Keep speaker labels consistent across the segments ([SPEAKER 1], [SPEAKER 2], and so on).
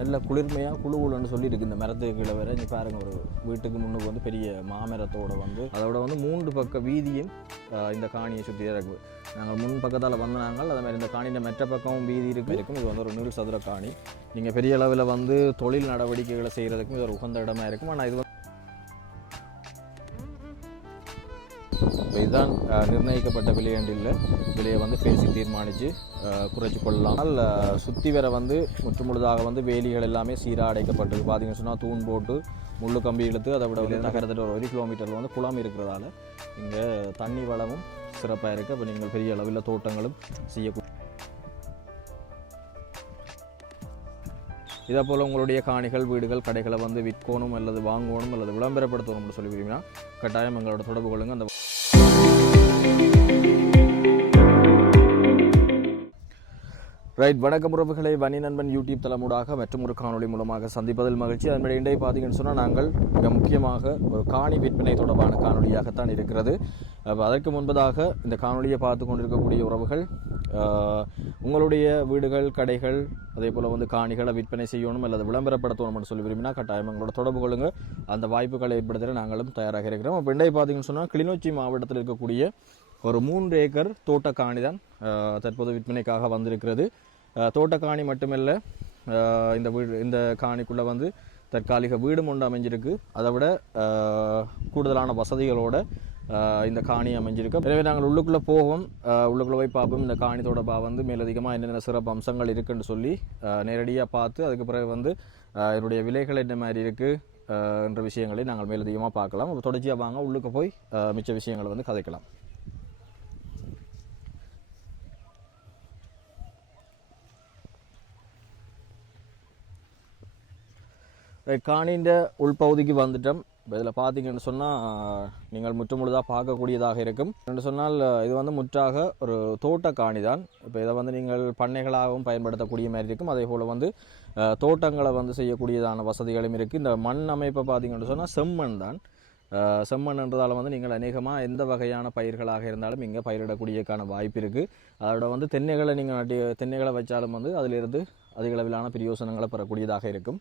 [SPEAKER 1] நல்ல குளிர்மையாக குழுவுலன்னு சொல்லியிருக்கு. இந்த மரத்துக்கு கீழே வேற இங்கே பாருங்க ஒரு வீட்டுக்கு முன்னுக்கு வந்து பெரிய மாமரத்தோட வந்து அதோட வந்து மூன்று பக்க வீதியும் இந்த காணியை சுற்றி இருக்குது நாங்கள் முன் பக்கத்தால் வந்த நாங்கள் அதே மாதிரி இந்த காணியின் மெற்ற பக்கமும் வீதி இருக்கு. இருக்கும் இது வந்து ஒரு நூல் சதுர காணி. நீங்கள் பெரிய அளவில் வந்து தொழில் நடவடிக்கைகளை செய்கிறதுக்கும் இது ஒரு உகந்த இடமா இருக்கும். ஆனால் இது வந்து இப்போ இதுதான் நிர்ணயிக்கப்பட்ட விலை என்று இல்லை. விலையை வந்து பேசி தீர்மானித்து குறைச்சி கொள்ளலாம். சுத்தி வர வந்து முற்று முழுதாக வந்து வேலிகள் எல்லாமே சீராக அடைக்கப்பட்டிருக்கு. பார்த்தீங்கன்னு சொன்னால் தூண் போட்டு முள்ளு கம்பி இழுத்து அதை விட வந்து நகரத்தில் ஒரு ஒரு கிலோமீட்டரில் வந்து குளம் இருக்கிறதால இங்கே தண்ணி வளமும் சிறப்பாக இருக்குது அப்போ நீங்கள் பெரிய அளவில் தோட்டங்களும் செய்ய இதே போல் உங்களுடைய காணிகள் வீடுகள் கடைகளை வந்து விற்கணும் அல்லது வாங்கணும் அல்லது விளம்பரப்படுத்தணும்னு சொல்லி விரும்பினா கட்டாயம் எங்களோட தொடர்பு கொள்ளுங்க. அந்த ரைட் வணக்கம் உறவுகளை. வனி நண்பன் யூடியூப் தளமூடாக மற்றும் ஒரு காணொளி மூலமாக சந்திப்பதில் மகிழ்ச்சி. அதன்படி இண்டை பார்த்தீங்கன்னு சொன்னால் நாங்கள் மிக முக்கியமாக ஒரு காணி விற்பனை தொடர்பான காணொளியாகத்தான் இருக்கிறது. அதற்கு முன்பதாக இந்த காணொலியை பார்த்து கொண்டிருக்கக்கூடிய உறவுகள் உங்களுடைய வீடுகள் கடைகள் அதே போல் வந்து காணிகளை விற்பனை செய்யணும் அல்லது விளம்பரப்படுத்தணும்னு சொல்லி விரும்பினா கட்டாயம் எங்களோட தொடர்பு கொள்ளுங்க. அந்த வாய்ப்புகளை ஏற்படுத்த நாங்களும் தயாராக இருக்கிறோம். இப்போ இன்றைய பார்த்தீங்கன்னு சொன்னால் கிளிநொச்சி மாவட்டத்தில் இருக்கக்கூடிய ஒரு மூன்று ஏக்கர் தோட்டக்காணி தான் தற்போது விற்பனைக்காக வந்திருக்கிறது. தோட்டக்காணி மட்டுமல்ல இந்த வீடு இந்த காணிக்குள்ளே வந்து தற்காலிக வீடும் ஒன்று அமைஞ்சிருக்கு. அதை விட கூடுதலான வசதிகளோட இந்த காணி அமைஞ்சிருக்கு. எனவே நாங்கள் உள்ளுக்குள்ளே போவோம். உள்ளுக்குள்ளே போய் பார்ப்போம். இந்த காணி தொடர்பாக வந்து மேலதிகமாக என்னென்ன சிறப்பு அம்சங்கள் இருக்குன்னு சொல்லி நேரடியாக பார்த்து அதுக்கு பிறகு வந்து என்னுடைய விலைகள் என்ன மாதிரி இருக்குது என்ற விஷயங்களை நாங்கள் மேலதிகமாக பார்க்கலாம். தொடர்ச்சியாக வாங்க. உள்ளுக்கு போய் மிச்ச விஷயங்களை வந்து கதைக்கலாம். காணின்ற உள்பகுதிக்கு வந்துட்டோம். இப்போ இதில் பார்த்தீங்கன்னு சொன்னால் நீங்கள் முற்றுமுழுதாக பார்க்கக்கூடியதாக இருக்கும். என்று சொன்னால் இது வந்து முற்றாக ஒரு தோட்ட காணி தான். இப்போ இதை வந்து நீங்கள் பண்ணைகளாகவும் பயன்படுத்தக்கூடிய மாதிரி இருக்கும். அதே போல் வந்து தோட்டங்களை வந்து செய்யக்கூடியதான வசதிகளும் இருக்குது இந்த மண் அமைப்பை பார்த்தீங்கன்னு சொன்னால் செம்மண் தான். செம்மண் செம்மண்ன்றதால வந்து நீங்கள் அநேகமாக எந்த வகையான பயிர்களாக இருந்தாலும் இங்கே பயிரிடக்கூடியக்கான வாய்ப்பு இருக்குது அதோட வந்து தென்னைகளை நீங்கள் நட்டி தென்னைகளை வச்சாலும் வந்து அதிலிருந்து அதிக அளவிலான பிரயோசனங்களை பெறக்கூடியதாக இருக்கும்.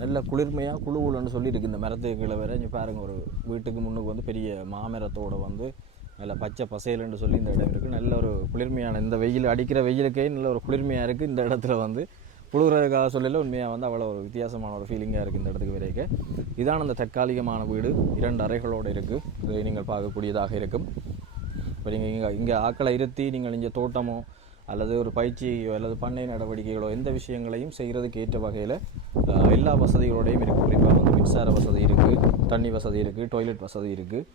[SPEAKER 1] நல்ல குளிர்மையாக குழுவுலன்னு சொல்லியிருக்கு இந்த மரத்துக்கு கீழே வேற. இங்கே பாருங்க ஒரு வீட்டுக்கு முன்னுக்கு வந்து பெரிய மாமரத்தோட வந்து நல்ல பச்சை பசையல்னு சொல்லி இந்த இடம் இருக்குது நல்ல ஒரு குளிர்மையான இந்த வெயில் அடிக்கிற வெயிலுக்கே நல்ல ஒரு குளிர்மையாக இருக்குது இந்த இடத்துல வந்து புழுகிறதுக்காக சொல்லல உண்மையாக வந்து அவ்வளோ ஒரு வித்தியாசமான ஒரு ஃபீலிங்காக இருக்குது இந்த இடத்துக்கு வரைக்கும் இதான் அந்த தற்காலிகமான வீடு. இரண்டு அறைகளோடு இருக்குது இதை நீங்கள் பார்க்கக்கூடியதாக இருக்கும். இப்போ நீங்கள் இங்கே இங்கே ஆக்களை இருத்தி நீங்கள் இங்கே தோட்டமோ அல்லது ஒரு பயிற்சியோ அல்லது பண்ணை நடவடிக்கைகளோ எந்த விஷயங்களையும் செய்கிறதுக்கு ஏற்ற வகையில் எல்லா வசதிகளோடையும் இருக்குது குறிப்பாக வந்து மின்சார வசதி இருக்குது தண்ணி வசதி இருக்குது டாய்லெட் வசதி இருக்குது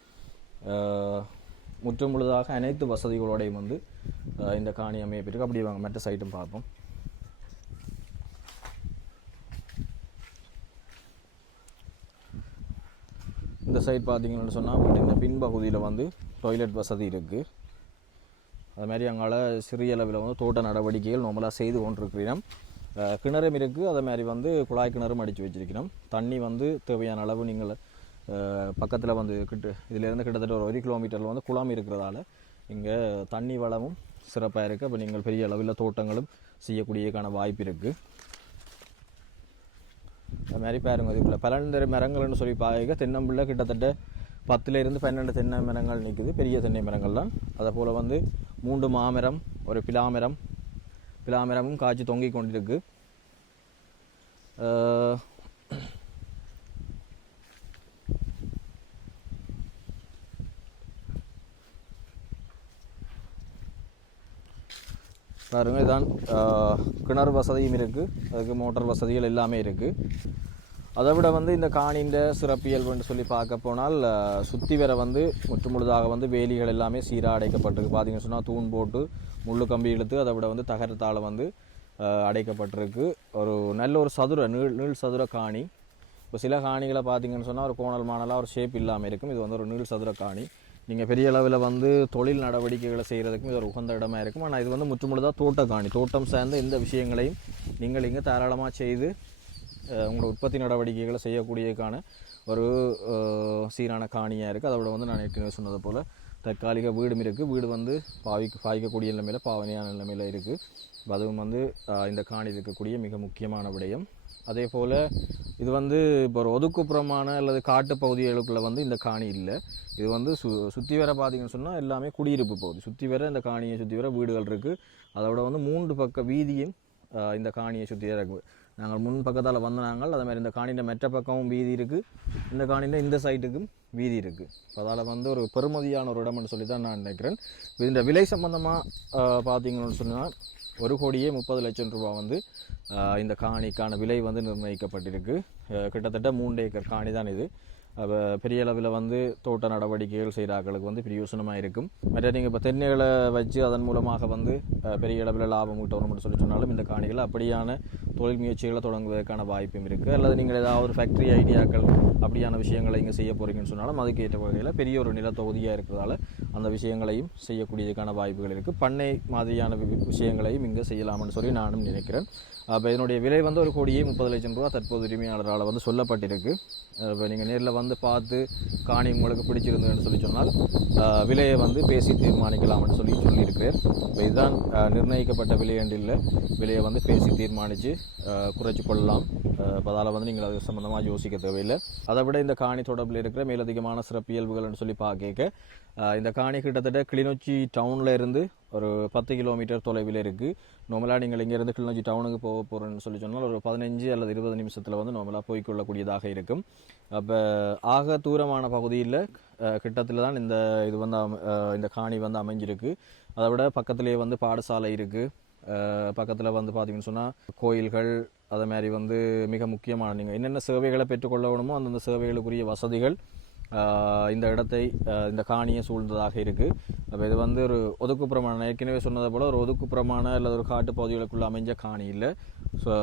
[SPEAKER 1] முற்றும் முழுதாக அனைத்து வசதிகளோடையும் வந்து இந்த காணி அமைப்பிற்கு அப்படி வாங்க மற்ற சைட்டும் பார்ப்போம். இந்த சைட் பார்த்தீங்கன்னு சொன்னால் வீட்டின் பின்பகுதியில் வந்து டாய்லெட் வசதி இருக்குது அது மாதிரி அங்கால சிறிய அளவில் வந்து தோட்ட நடவடிக்கைகள் நார்மலாக செய்து கொண்டிருக்கிறோம். கிணறும் இருக்குது அதே மாதிரி வந்து குழாய் கிணறும் அடித்து வச்சிருக்கிறோம். தண்ணி வந்து தேவையான அளவு நீங்கள் பக்கத்தில் வந்து கிட்ட இதிலேருந்து கிட்டத்தட்ட ஒரு ஒரு கிலோமீட்டரில் வந்து குளம் இருக்கிறதால இங்கே தண்ணி வளமும் சிறப்பாக இருக்குது அப்போ நீங்கள் பெரிய அளவில் தோட்டங்களும் செய்யக்கூடியக்கான வாய்ப்பு இருக்குது அது மாதிரி பாருங்க இதுக்குள்ள பன்னெண்டு மரங்கள்னு சொல்லி பார்க்க தென்னம்பிள்ளை கிட்டத்தட்ட பத்துலேருந்து பன்னெண்டு தென்னை மரங்கள் நிற்குது பெரிய தென்னை மரங்கள் தான் அதை போல் வந்து மூன்று மாமரம் ஒரு பிலாமரம். பிலாமரமும் காய்ச்சி தொங்கிக் கொண்டிருக்கு. பாருங்கள் இதான் கிணறு வசதியும் இருக்குது அதுக்கு மோட்டார் வசதிகள் எல்லாமே இருக்குது அதை விட வந்து இந்த காணின்ற சிறப்பியல்புன்னு சொல்லி பார்க்க போனால் சுற்றி வர வந்து முற்றுமுழுதாக வந்து வேலிகள் எல்லாமே சீராக அடைக்கப்பட்டிருக்கு. பார்த்தீங்கன்னு சொன்னால் தூண் போட்டு முள்ளு கம்பி இழுத்து அதை விட வந்து தகரத்தால் வந்து அடைக்கப்பட்டிருக்கு. ஒரு நல்ல ஒரு சதுர நீள் நீள் சதுர காணி. இப்போ சில காணிகளை பார்த்தீங்கன்னு சொன்னால் ஒரு கோணல் மாணலாக ஒரு ஷேப் இல்லாமல் இருக்கும். இது வந்து ஒரு நீள் சதுர காணி. நீங்கள் பெரிய அளவில் வந்து தொழில் நடவடிக்கைகளை செய்கிறதுக்கும் இது ஒரு உகந்த இடமா இருக்கும். ஆனால் இது வந்து முற்றுமுழுதாக தோட்ட காணி. தோட்டம் சார்ந்த எந்த விஷயங்களையும் நீங்கள் இங்கே தாராளமாக செய்து உங்களோட உற்பத்தி நடவடிக்கைகளை செய்யக்கூடியதுக்கான ஒரு சீரான காணியாக இருக்குது அதோட வந்து நான் ஏற்கனவே சொன்னது போல் தற்காலிக வீடும் இருக்குது வீடு வந்து பாவிக்க பாவிக்கக்கூடிய நிலைமையில் பாவனையான நிலைமையில் இருக்குது அதுவும் வந்து இந்த காணி இருக்கக்கூடிய மிக முக்கியமான விடயம். அதே போல் இது வந்து இப்போ ஒரு ஒதுக்குப்புறமான அல்லது காட்டு பகுதிகளுக்குள்ளே வந்து இந்த காணி இல்லை. இது வந்து சு சுற்றி வர பார்த்தீங்கன்னு சொன்னால் எல்லாமே குடியிருப்பு பகுதி. சுற்றி வர இந்த காணியை சுற்றி வர வீடுகள் இருக்குது அதோட வந்து மூன்று பக்க வீதியும் இந்த காணியை சுற்றி வர இருக்குது நாங்கள் முன் பக்கத்தால் வந்த நாங்கள் அதே மாதிரி இந்த காணியில் மெற்ற பக்கமும் வீதி இருக்குது இந்த காணியில் இந்த சைட்டுக்கும் வீதி இருக்குது அதால் வந்து ஒரு பெருமதியான ஒரு இடம்னு சொல்லி தான் நான் நினைக்கிறேன். இந்த விலை சம்பந்தமாக பார்த்தீங்கன்னு சொன்னால் ஒரு கோடியே முப்பது லட்சம் ரூபாய் வந்து இந்த காணிக்கான விலை வந்து நிர்ணயிக்கப்பட்டிருக்கு. கிட்டத்தட்ட மூன்று ஏக்கர் காணி தான் இது. பெரிய அளவில் வந்து தோட்ட நடவடிக்கைகள் செய்கிறார்களுக்கு வந்து பிரயோசனமாக இருக்கும். மற்ற நீங்கள் இப்போ தென்னைகளை வச்சு அதன் மூலமாக வந்து பெரிய அளவில் லாபம் ஈட்டணும்னு சொல்லி சொன்னாலும் இந்த காணிகள் அப்படியான தொழில் முயற்சிகளை தொடங்குவதற்கான வாய்ப்பும் இருக்குது அல்லது நீங்கள் ஏதாவது ஒரு ஃபேக்ட்ரி ஐடியாக்கள் அப்படியான விஷயங்களை இங்கே செய்ய போகிறீங்கன்னு சொன்னாலும் அதுக்கேற்ற வகையில் பெரிய ஒரு நிலத்தொகுதியாக இருக்கிறதால அந்த விஷயங்களையும் செய்யக்கூடியதுக்கான வாய்ப்புகள் இருக்குது பண்ணை மாதிரியான வி- விஷயங்களையும் இங்கே செய்யலாம்னு சொல்லி நானும் நினைக்கிறேன். அப்போ இதனுடைய விலை வந்து ஒரு கோடியே முப்பது லட்சம் ரூபா தற்போது உரிமையாளரால் வந்து சொல்லப்பட்டிருக்கு. இப்போ நீங்கள் நேரில் வந்து பார்த்து காணி உங்களுக்கு பிடிச்சிருந்ததுன்னு சொல்லி சொன்னால் விலையை வந்து பேசி தீர்மானிக்கலாம்னு சொல்லி சொல்லியிருக்கிறேன் இப்போ இதுதான் நிர்ணயிக்கப்பட்ட விலை என்று இல்லை. விலையை வந்து பேசி தீர்மானித்து குறைச்சி கொள்ளலாம். அதால் வந்து நீங்கள் அது சம்மந்தமாக யோசிக்க தேவையில்லை. அதை விட இந்த காணி தொடர்பில் இருக்கிற மேலதிகமான சிறப்பியல்புகள்னு சொல்லி பார்க்க இந்த காணி கிட்டத்தட்ட கிளிநொச்சி டவுனில் இருந்து ஒரு பத்து கிலோமீட்டர் தொலைவில் இருக்குது நார்மலாக நீங்கள் இங்கேருந்து கிளிநொச்சி டவுனுக்கு போக போகிறேன்னு சொல்லி சொன்னால் ஒரு பதினஞ்சு அல்லது இருபது நிமிஷத்தில் வந்து நார்மலாக போய்க்கொள்ளக்கூடியதாக இருக்கும். அப்போ ஆக தூரமான பகுதியில் கிட்டத்தில் தான் இந்த இது வந்து இந்த காணி வந்து அமைஞ்சிருக்கு. அதை விட பக்கத்துலேயே வந்து பாடசாலை இருக்குது பக்கத்தில் வந்து பார்த்தீங்கன்னு சொன்னால் கோயில்கள் அதே மாதிரி வந்து மிக முக்கியமான நீங்கள் என்னென்ன சேவைகளை பெற்றுக்கொள்ளணுமோ அந்தந்த சேவைகளுக்குரிய வசதிகள் இந்த இடத்தை இந்த காணியை சூழ்ந்ததாக இருக்குது அப்போ இது வந்து ஒரு ஒதுக்குப்புறமான ஏற்கனவே சொன்னதை போல் ஒரு ஒதுக்குப்புறமான அல்லது ஒரு காட்டு பகுதிகளுக்குள்ள அமைஞ்ச காணி இல்லை. ஸோ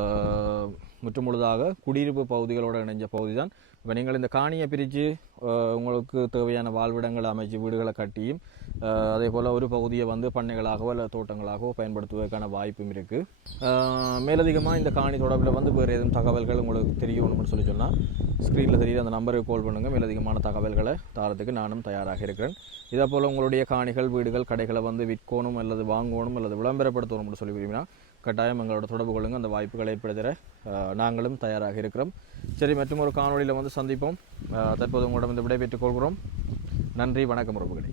[SPEAKER 1] முற்றுமுழுதாக குடியிருப்பு பகுதிகளோடு இணைஞ்ச பகுதி தான் இப்போ நீங்கள் இந்த காணியை பிரித்து உங்களுக்கு தேவையான வாழ்விடங்களை அமைச்சு வீடுகளை கட்டியும் அதே போல் ஒரு பகுதியை வந்து பண்ணைகளாகவோ இல்லை தோட்டங்களாகவோ பயன்படுத்துவதற்கான வாய்ப்பும் இருக்குது மேலதிகமாக இந்த காணி தொடர்பில் வந்து வேறு எதுவும் தகவல்கள் உங்களுக்கு தெரியணும்னு சொல்லி சொன்னால் ஸ்க்ரீனில் தெரியுது அந்த நம்பருக்கு கால் பண்ணுங்கள் மேலதிகமான தகவல்களை தாரத்துக்கு நானும் தயாராக இருக்கிறேன். இதே போல் உங்களுடைய காணிகள் வீடுகள் கடைகளை வந்து விற்கணும் அல்லது வாங்கணும் அல்லது விளம்பரப்படுத்தணும்னு சொல்லி விரும்பினா கட்டாயம் எங்களோட தொடர்பு கொள்ளுங்க. அந்த வாய்ப்புகளை ஏற்படுத்துகிற நாங்களும் தயாராக இருக்கிறோம். சரி மற்றும் ஒரு காணொளியில் வந்து சந்திப்போம். தற்போது உங்களிடம் இந்த விடைபெற்றுக் கொள்கிறோம். நன்றி வணக்கம் உறவுகளை.